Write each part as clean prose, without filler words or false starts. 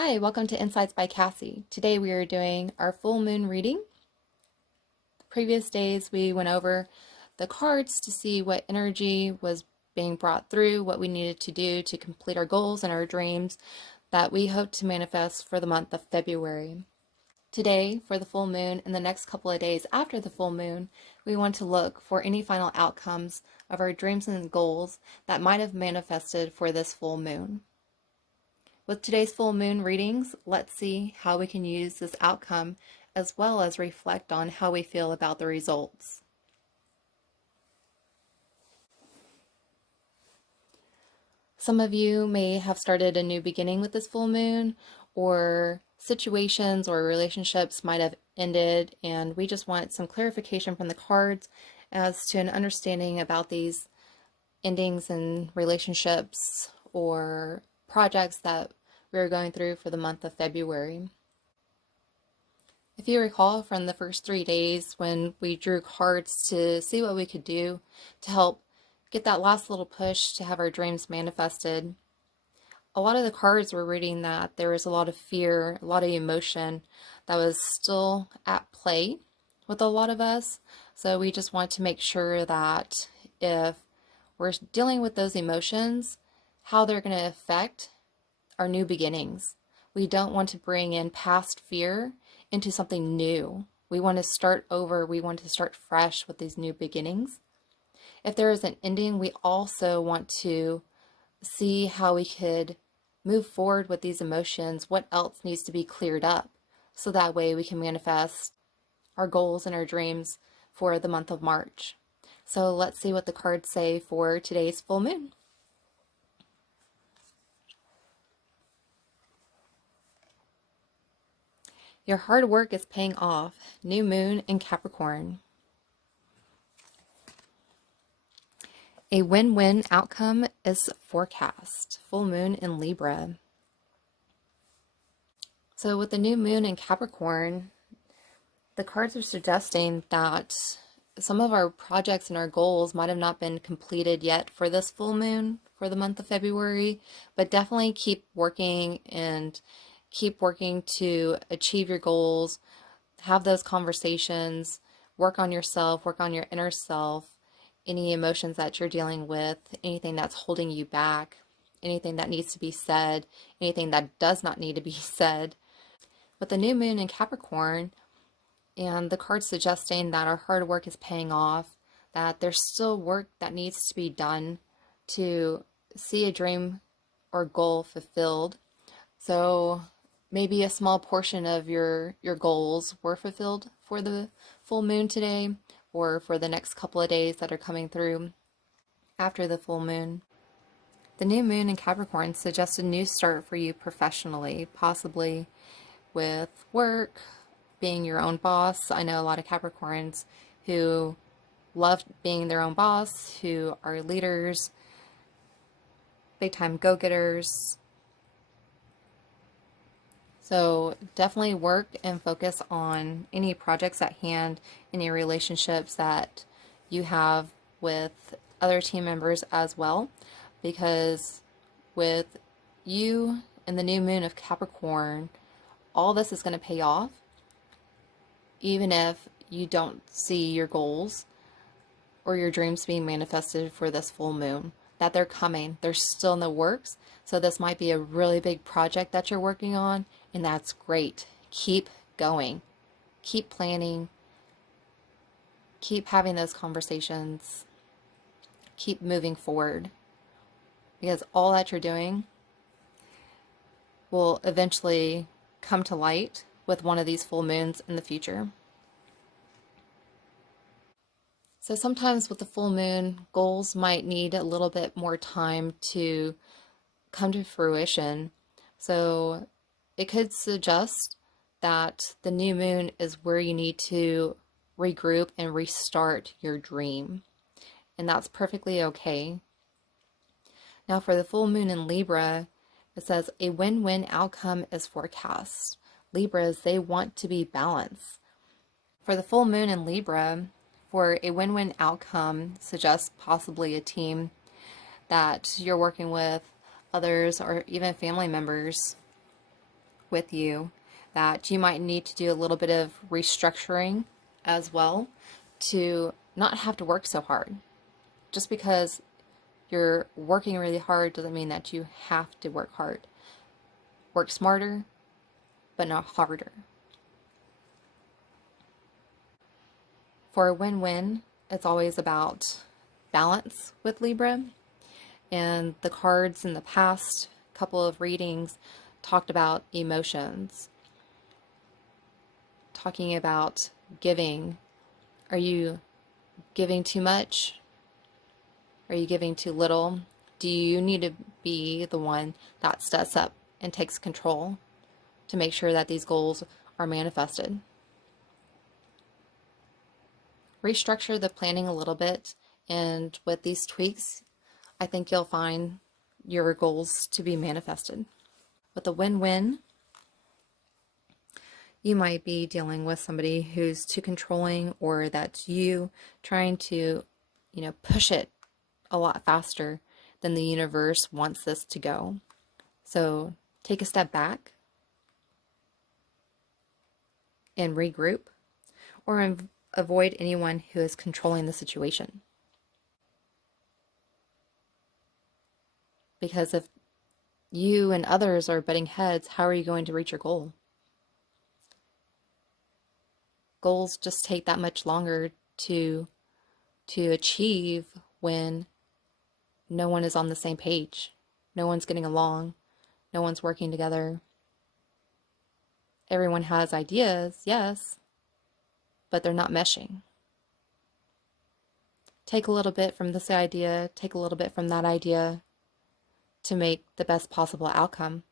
Hi, welcome to Insights by Cassie. Today we are doing our full moon reading. The previous days we went over the cards to see what energy was being brought through, what we needed to do to complete our goals and our dreams that we hope to manifest for the month of February. Today, for the full moon and the next couple of days after the full moon, we want to look for any final outcomes of our dreams and goals that might have manifested for this full moon. With today's full moon readings, let's see how we can use this outcome as well as reflect on how we feel about the results. Some of you may have started a new beginning with this full moon, or situations or relationships might have ended, and we just want some clarification from the cards as to an understanding about these endings in relationships or projects that we're going through for the month of February. If you recall from the first 3 days when we drew cards to see what we could do to help get that last little push to have our dreams manifested, a lot of the cards were reading that there was a lot of fear, a lot of emotion that was still at play with a lot of us. So we just want to make sure that if we're dealing with those emotions, how they're going to affect our new beginnings. We don't want to bring in past fear into something new. We want to start over. We want to start fresh with these new beginnings. If there is an ending, we also want to see how we could move forward with these emotions. What else needs to be cleared up so that way we can manifest our goals and our dreams for the month of March. So let's see what the cards say for today's full moon. Your hard work is paying off. New moon in Capricorn. A win-win outcome is forecast. Full moon in Libra. So with the new moon in Capricorn, the cards are suggesting that some of our projects and our goals might have not been completed yet for this full moon for the month of February, but definitely keep working to achieve your goals, have those conversations, work on yourself, work on your inner self, any emotions that you're dealing with, anything that's holding you back, anything that needs to be said, anything that does not need to be said. With the new moon in Capricorn, and the cards suggesting that our hard work is paying off, that there's still work that needs to be done to see a dream or goal fulfilled. So maybe a small portion of your goals were fulfilled for the full moon today or for the next couple of days that are coming through after the full moon. The new moon in Capricorn suggests a new start for you professionally, possibly with work, being your own boss. I know a lot of Capricorns who love being their own boss, who are leaders, big time go-getters. So definitely work and focus on any projects at hand, any relationships that you have with other team members as well, because with you and the new moon of Capricorn, all this is going to pay off, even if you don't see your goals or your dreams being manifested for this full moon, that they're coming. They're still in the works. So this might be a really big project that you're working on, and that's great. Keep going. Keep planning. Keep having those conversations. Keep moving forward. Because all that you're doing will eventually come to light with one of these full moons in the future. So sometimes with the full moon, goals might need a little bit more time to come to fruition. So it could suggest that the new moon is where you need to regroup and restart your dream. And that's perfectly okay. Now for the full moon in Libra, it says a win-win outcome is forecast. Libras, they want to be balanced. For the full moon in Libra, for a win-win outcome suggests possibly a team that you're working with, others, or even family members with you that you might need to do a little bit of restructuring as well to not have to work so hard. Just because you're working really hard doesn't mean that you have to work hard. Work smarter, but not harder. For a win-win, it's always about balance with Libra. And the cards in the past couple of readings talked about emotions, talking about giving. Are you giving too much? Are you giving too little? Do you need to be the one that steps up and takes control to make sure that these goals are manifested? Restructure the planning a little bit, and with these tweaks, I think you'll find your goals to be manifested. With a win-win, you might be dealing with somebody who's too controlling, or that's you trying to, push it a lot faster than the universe wants this to go. So take a step back and regroup, or avoid anyone who is controlling the situation. Because if you and others are butting heads, how are you going to reach your goal? Goals just take that much longer to achieve when no one is on the same page. No one's getting along. No one's working together. Everyone has ideas, yes, but they're not meshing. Take a little bit from this idea, take a little bit from that idea to make the best possible outcome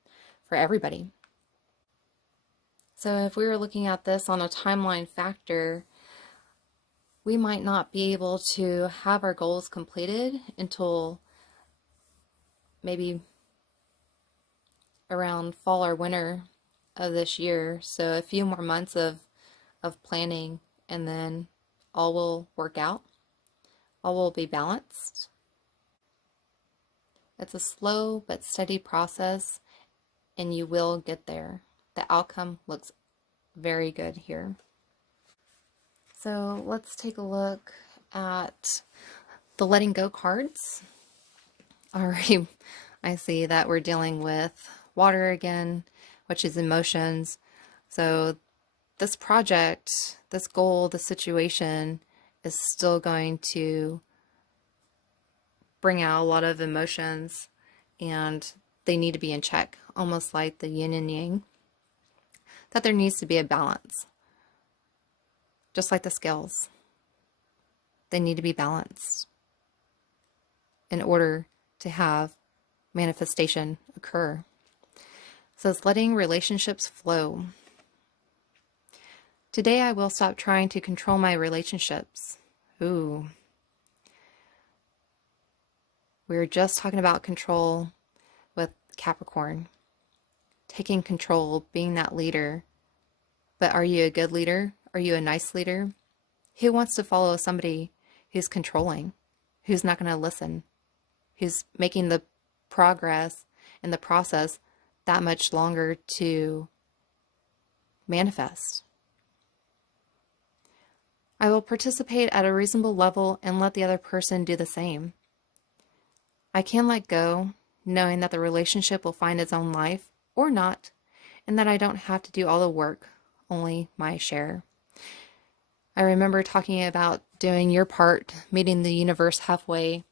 for everybody. So if we were looking at this on a timeline factor, we might not be able to have our goals completed until maybe around fall or winter of this year. So a few more months of planning, and then all will work out. All will be balanced. It's a slow but steady process, and you will get there. The outcome looks very good here. So let's take a look at the letting go cards. Alright, I see that we're dealing with water again, which is emotions. So this project, this goal, the situation is still going to bring out a lot of emotions, and they need to be in check, almost like the yin and yang, that there needs to be a balance. Just like the scales, they need to be balanced in order to have manifestation occur. So it's letting relationships flow. Today I will stop trying to control my relationships. Ooh. We were just talking about control with Capricorn. Taking control, being that leader. But are you a good leader? Are you a nice leader? Who wants to follow somebody who's controlling, who's not going to listen, who's making the progress and the process that much longer to manifest? I will participate at a reasonable level and let the other person do the same. I can let go, knowing that the relationship will find its own life, or not, and that I don't have to do all the work, only my share. I remember talking about doing your part, meeting the universe halfway,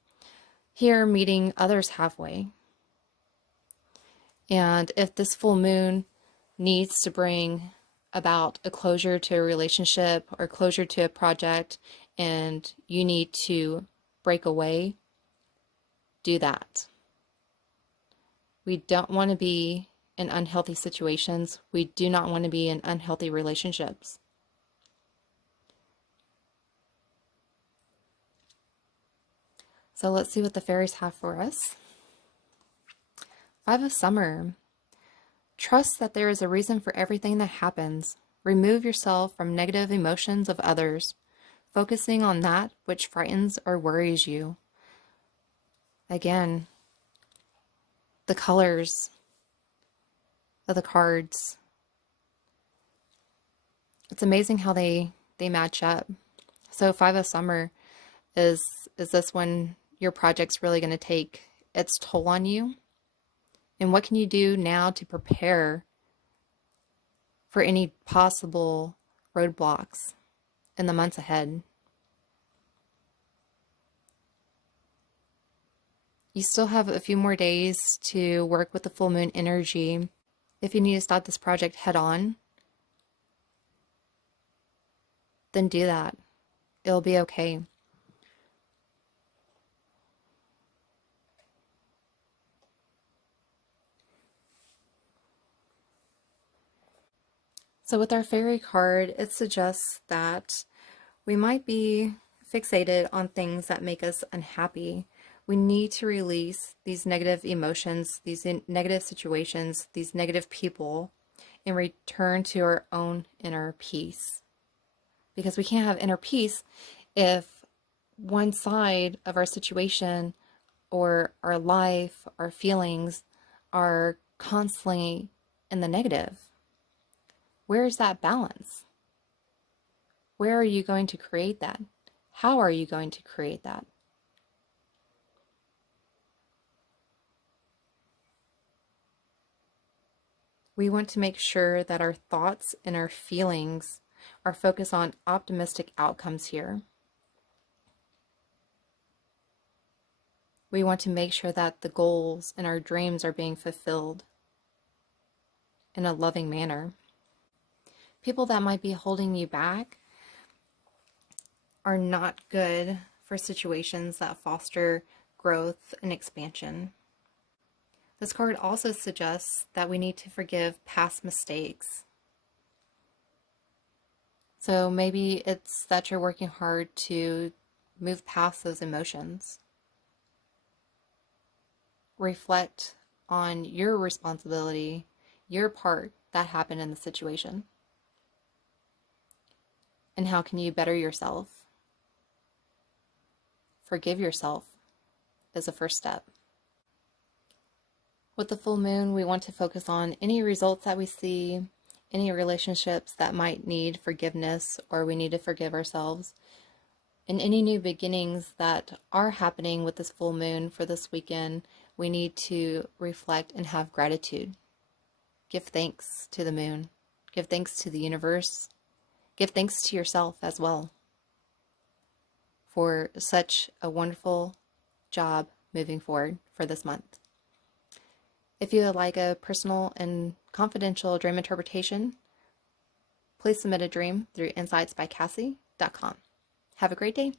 here meeting others halfway. And if this full moon needs to bring about a closure to a relationship or closure to a project, and you need to break away, do that. We don't want to be in unhealthy situations. We do not want to be in unhealthy relationships. So let's see what the fairies have for us. Five of Summer. Trust that there is a reason for everything that happens. Remove yourself from negative emotions of others, focusing on that which frightens or worries you. Again, the colors. of the cards. It's amazing how they match up. So Five of Summer is this when your project's really going to take its toll on you? And what can you do now to prepare for any possible roadblocks in the months ahead? You still have a few more days to work with the full moon energy. If you need to start this project head on, then do that. It'll be okay. So with our fairy card, it suggests that we might be fixated on things that make us unhappy. We need to release these negative emotions, these negative situations, these negative people, and return to our own inner peace. Because we can't have inner peace if one side of our situation or our life, our feelings are constantly in the negative. Where is that balance? Where are you going to create that? How are you going to create that? We want to make sure that our thoughts and our feelings are focused on optimistic outcomes here. We want to make sure that the goals and our dreams are being fulfilled in a loving manner. People that might be holding you back are not good for situations that foster growth and expansion. This card also suggests that we need to forgive past mistakes. So maybe it's that you're working hard to move past those emotions. Reflect on your responsibility, your part that happened in the situation. And how can you better yourself? Forgive yourself is a first step. With the full moon, we want to focus on any results that we see, any relationships that might need forgiveness or we need to forgive ourselves, and any new beginnings that are happening with this full moon for this weekend. We need to reflect and have gratitude. Give thanks to the moon. Give thanks to the universe. Give thanks to yourself as well for such a wonderful job moving forward for this month. If you would like a personal and confidential dream interpretation, please submit a dream through insightsbycassie.com. Have a great day.